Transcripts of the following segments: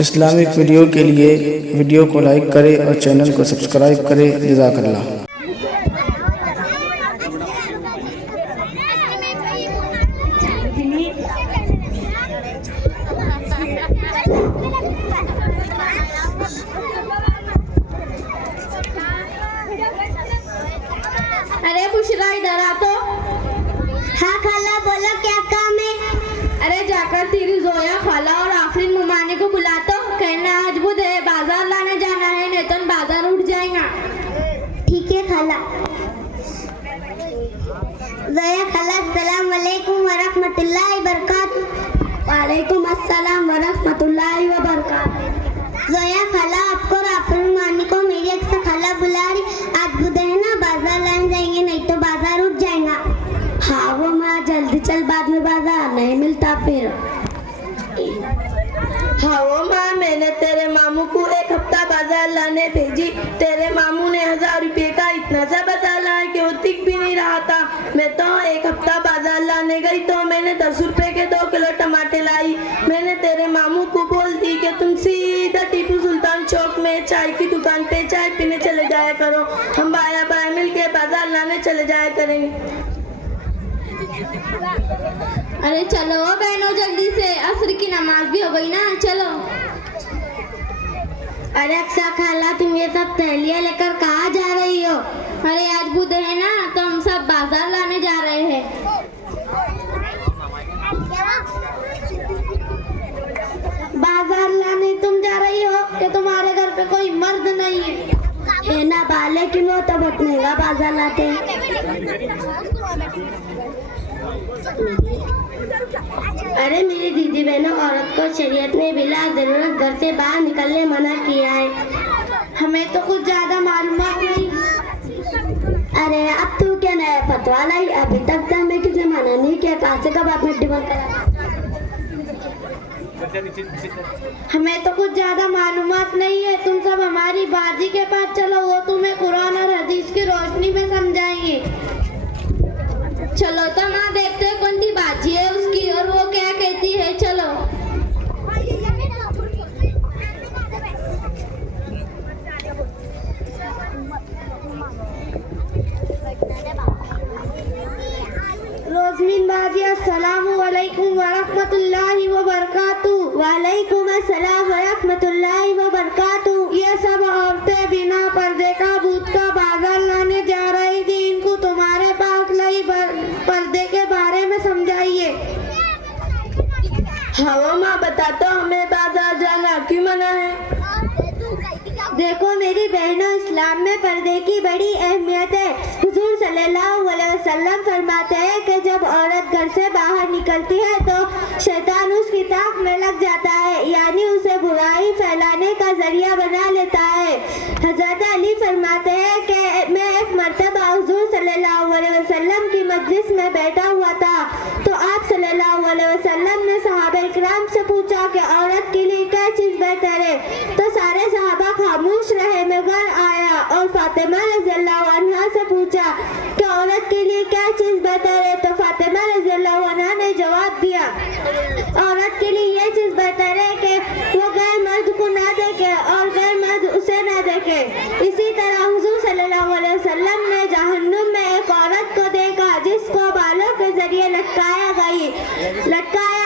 Islamic video के लिए video को लाइक करें और चैनल को सब्सक्राइब करें। जज़ाकल्लाह। अरे बुशरा इधर आ तो। हाँ खाला बोलो क्या काम है? अरे जाकर तेरी जोया खाला और आफरीन मुमानी को बुला तो, कहना आज बुध है, बाजार लाने जाना है, नहीं तो बाजार उठ जाएगा। ठीक है खाला। जोया खाला अस्सलाम वालेकुम व रहमतुल्लाहि व बरकातहू। वालेकुम अस्सलाम व रहमतुल्लाहि व बरकातहू। जोया खाला आपको और आफरीन मुमानी को मेरी अक्सर खाला बुला रही। आज बुध है ना, बाजार लाने जाएंगे, नहीं तो बाजार उठ जाएगा। हाँ वो माँ जल्दी चल, बाद में बाजार नहीं मिलता फिर। हाँ वो माँ मैंने तेरे मामू को एक हफ्ता बाजार लाने भेजी, तेरे मामू ने 1000 रुपये का इतना सा बाजार लाया कि वो टिक भी नहीं रहा था। मैं तो एक हफ्ता बाजार लाने गई तो मैंने 10 रुपये के 2 किलो टमाटर लाई। मैंने तेरे मामू को बोल दी कि तुम सीधा टीपू सुल्तान चौक में चाय की दुकान पे चाय पीने चले जाया करो, हम बाया बाया मिल के बाजार लाने चले जाया करेंगे। अरे चलो बहनों जल्दी से, असर की नमाज भी हो गई ना, चलो। अरे अक्सर खाला तुम ये सब थैलियाँ लेकर कहाँ जा रही हो? अरे आज बुध है ना, तो हम सब बाजार लाने जा रहे हैं। बाजार लाने तुम जा रही हो कि तुम्हारे घर पे कोई मर्द नहीं है ना? बाले किलो तो बहुत महंगा बाजार लाते हैं। अरे मेरी दीदी बहनों, औरत को शरीयत ने बिला जरूरत घर से बाहर निकलने मना किया है। हमें तो कुछ ज्यादा मालूमात नहीं। अरे अब तू क्या नया फतवा लाई? अभी तक तो हमें किसी मना नहीं किया, कहाँ से कब आपने डिमांड करा? हमें तो कुछ ज्यादा मालूमात नहीं है, तुम सब हमारी बाजी के पास चलो, वो तुम्हें कुरान और हदीस की रोशनी में समझाएंगे। चलो तो माँ देखते हैं कौन सी बाजी है उसकी और वो क्या कहती है, चलो। रोजमीन बाजी, अस्सलामु अलैकुम व रहमतुल्लाहि व बरकातहू। वालेकुम अस्सलाम व रहमतुल्लाहि व बरकातहू। ये सब औरतें बिना पर्दे का भूत का बाजार लाने जा रही थी, इनको तुम्हारे पास लाई पर्दे के बारे में समझाइए। हाँ माँ बता तो, हमें बाजार जाना क्यों मना है? देखो मेरी बहनों, इस्लाम में पर्दे की बड़ी अहमियत है। हुजूर सल्लल्लाहु अलैहि वसल्लम फरमाते हैं कि जब औरत घर से बाहर निकलती है तो शैतान उसकी ताक में लग जाता है, यानी उसे बुराई फैलाने का जरिया बना लेता है। हजरत अली फरमाते हैं कि मैं एक मर्तबा हुजूर सल्लल्लाहु अलैहि वसल्लम की मजलिस में बैठा हुआ था, तो आप सल्लल्लाहु अलैहि वसल्लम ने सहाबा इकराम से पूछा कि औरत के लिए क्या चीज बेहतर है, तो सारे सहाबा खामोश रहे। मैं घर आया और फातिमा रज़ियल्लाहु अन्हा से पूछा कि औरत के लिए क्या चीज बेहतर है, तो फातिमा रज़ियल्लाहु अन्हा ने जवाब दिया, औरत के लिए ये चीज बेहतर है कि वो गैर मर्द को ना देखे और गैर मर्द उसे ना देखे। इसी तरह हुजूर सल्लल्लाहु अलैहि वसल्लम ने जहन्नुम में एक औरत को देखा जिसको बालों के जरिए लटकाया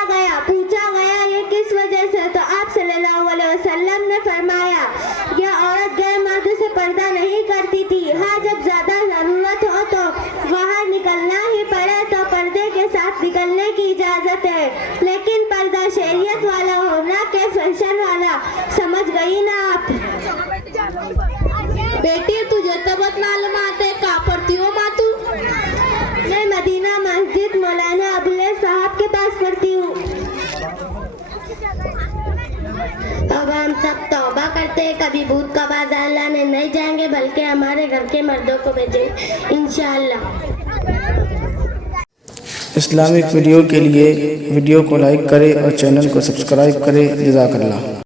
गया। पूछा गया ये किस वजह से, तो आप सल्लल्लाहु अलैहि वसल्लम ने फरमाया यह औरत गैर मर्द से पर्दा नहीं करती थी। हाँ, जब ज्यादा जरूरत हो तो बाहर निकलना ही पड़े तो पर्दे के साथ निकलने की इजाजत है, लेकिन पर्दा शरीयत वाला होना के फैशन वाला। समझ गई ना आप? बेटी तुझे तो बहुत मालूमात है, कहाँ पढ़ती हो माँ तू? मैं मदीना मस्जिद मौलाना अब्दुल्ला साहब के पास पढ़ती हूँ। अब हम सब तौबा करते हैं, कभी भूत का बाजार लाने नहीं जाएंगे, बल्कि हमारे घर के मर्दों को भेजें इंशाअल्लाह। इस्लामिक वीडियो के लिए वीडियो को लाइक करें और चैनल को सब्सक्राइब करें। जज़ाकल्लाह।